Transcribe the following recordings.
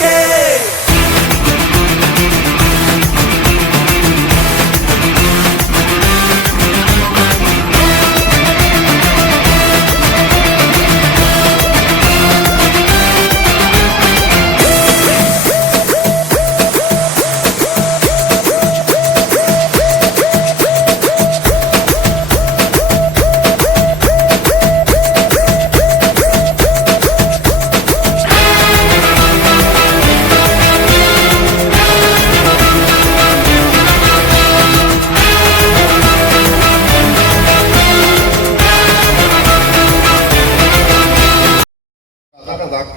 Okay.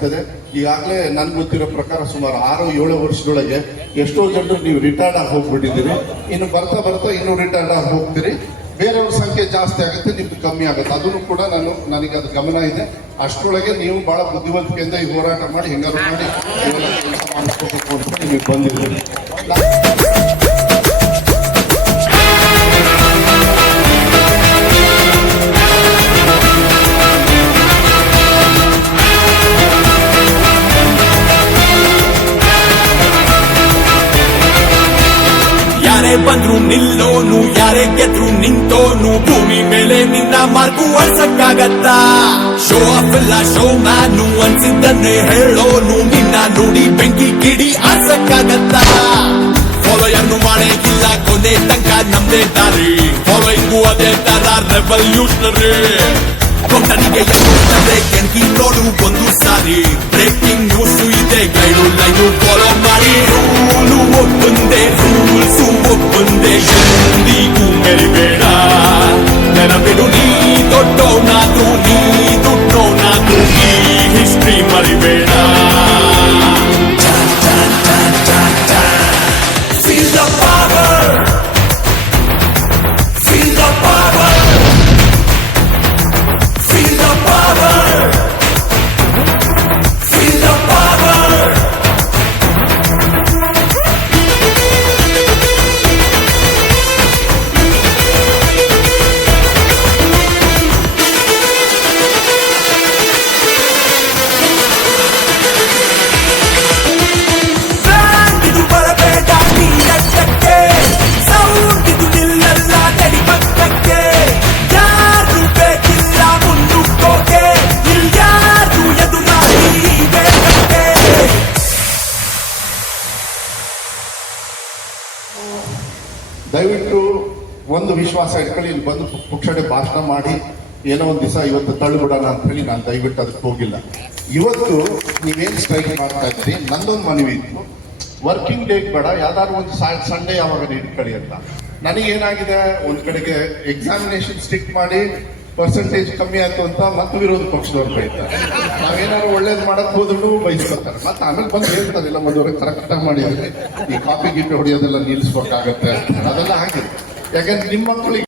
ಆದಾಗ ಅದಾಗ್ತದೆ ಈಗಾಗಲೇ ನನ್ಗೆ ಗೊತ್ತಿರೋ ಪ್ರಕಾರ ಸುಮಾರು ಆರು, ಏಳು ವರ್ಷದೊಳಗೆ ಎಷ್ಟೋ ಜನರು ನೀವು ರಿಟೈರ್ಡ್ ಆಗಿ ಹೋಗ್ಬಿಟ್ಟಿದ್ದೀರಿ. ಇನ್ನು ಬರ್ತಾ ಬರ್ತಾ ಇನ್ನೂ ರಿಟೈರ್ಡ್ ಆಗಿ ಹೋಗ್ತೀರಿ. ಬೇರೆಯವ್ರ ಸಂಖ್ಯೆ ಜಾಸ್ತಿ ಆಗುತ್ತೆ, ನಿಮ್ದು ಕಮ್ಮಿ ಆಗುತ್ತೆ. ಅದನ್ನು ಕೂಡ ನಾನು, ನನಗೆ ಅದು ಗಮನ ಇದೆ. ಅಷ್ಟರೊಳಗೆ ನೀವು ಬಹಳ ಬುದ್ಧಿವಂತಿಕೆಯಿಂದ ಈ ಹೋರಾಟ ಮಾಡಿ ಹೆಂಗಾರು ಮಾಡಿ ಬಂದಿದ್ದೀರಿ ನಿಲ್ಲೋನು ಯಾರೇ ಗೆದ್ರು ನಿಂತೋನು, ಭೂಮಿ ಮೇಲೆ ನಿನ್ನ ಮಾರ್ಗು ಅಳ್ಸಕ್ಕಾಗತ್ತ? ಶೋ ಆಫ್ ಇಲ್ಲ ಶೋ ಮ್ಯಾನು ಅನ್ಸಿದ್ದನ್ನೇ ಹೇಳೋನು, ನಿನ್ನ ನೋಡಿ ಬೆಂಕಿ ಕಿಡಿ ಆರ್ಸಕ್ಕಾಗತ್ತ? ಫಾಲೋಯನ್ನು ಮಾಡೇಗಿಲ್ಲ ಕೊನೆ ತನಕ ನಮ್ದೇ ದಾರಿ. ಫಾಲೋಯಿಂಗು ಅದೇ ತರ ರೆವಲ್ಯೂಷನರಿ ಕೊಟ್ಟನಿಗೆ ಎನ್ನುತ್ತದೆ ಕೆಂಕಿ ನೋಡು ಒಂದು ಸಾರಿ. ಬ್ರೇಕಿಂಗ್ ನ್ಯೂಸ್ ಇದೆ, ಗೈಡು ಲೈನು ಫಾಲೋ ಮಾಡಿ. Caribbean. ದಯವಿಟ್ಟು ಒಂದು ವಿಶ್ವಾಸ ಇಟ್ಕೊಳ್ಳಿ, ಇಲ್ಲಿ ಬಂದು ಪುಕ್ಷಡೆ ಭಾಷಣ ಮಾಡಿ, ಏನೋ ಒಂದು ದಿವಸ ಇವತ್ತು ತಳ್ಳುಬಿಡೋಣ ಅಂತ ಹೇಳಿ ನಾನು ದಯವಿಟ್ಟು ಅದಕ್ಕೆ ಹೋಗಿಲ್ಲ. ಇವತ್ತು ನೀವೇನು ಸ್ಟ್ರೈಕ್ ಮಾಡ್ತಾ ಇದ್ದೀರಿ? ನಂದೊಂದು ಮನವಿ ಇತ್ತು. ವರ್ಕಿಂಗ್ ಡೇಟ್ ಬೇಡ, ಯಾವ್ದಾದ್ರು ಒಂದು ಸಂಡೇ ಯಾವಾಗ ಇಟ್ಕೊಳ್ಳಿ ಅಂತ ನನಗೇನಾಗಿದೆ? ಒಂದು ಕಡೆಗೆ ಎಕ್ಸಾಮಿನೇಷನ್ ಸ್ಟಿಕ್ ಮಾಡಿ ಪರ್ಸೆಂಟೇಜ್ ಕಮ್ಮಿ ಆಯ್ತು ಅಂತ ಮತ್ತೆ ವಿರೋಧ ಪಕ್ಷದವ್ರು ಬೈತಾರೆ. ನಾವೇನಾದ್ರು ಒಳ್ಳೇದು ಮಾಡಕ್ ಹೋದ್ರು ಬೈಸ್ಕೊತಾರೆ. ಮತ್ತೆ ಆಮೇಲೆ ಬಂದು ಹೇಳ್ತಾರೆ ಒಂದೂವರೆ ಕರೆಕ್ಟ್ ಮಾಡಿದ್ರೆ ಈ ಕಾಪಿ ಗಿಟ್ಟು ಹೊಡೆಯೋದೆಲ್ಲ ನಿಲ್ಲಿಸ್ಬೇಕಾಗತ್ತೆ ಅದೆಲ್ಲ ಆಗಿದೆ ಯಾಕಂದ್ರೆ ನಿಮ್ಮ ಮಕ್ಕಳಿಗೆ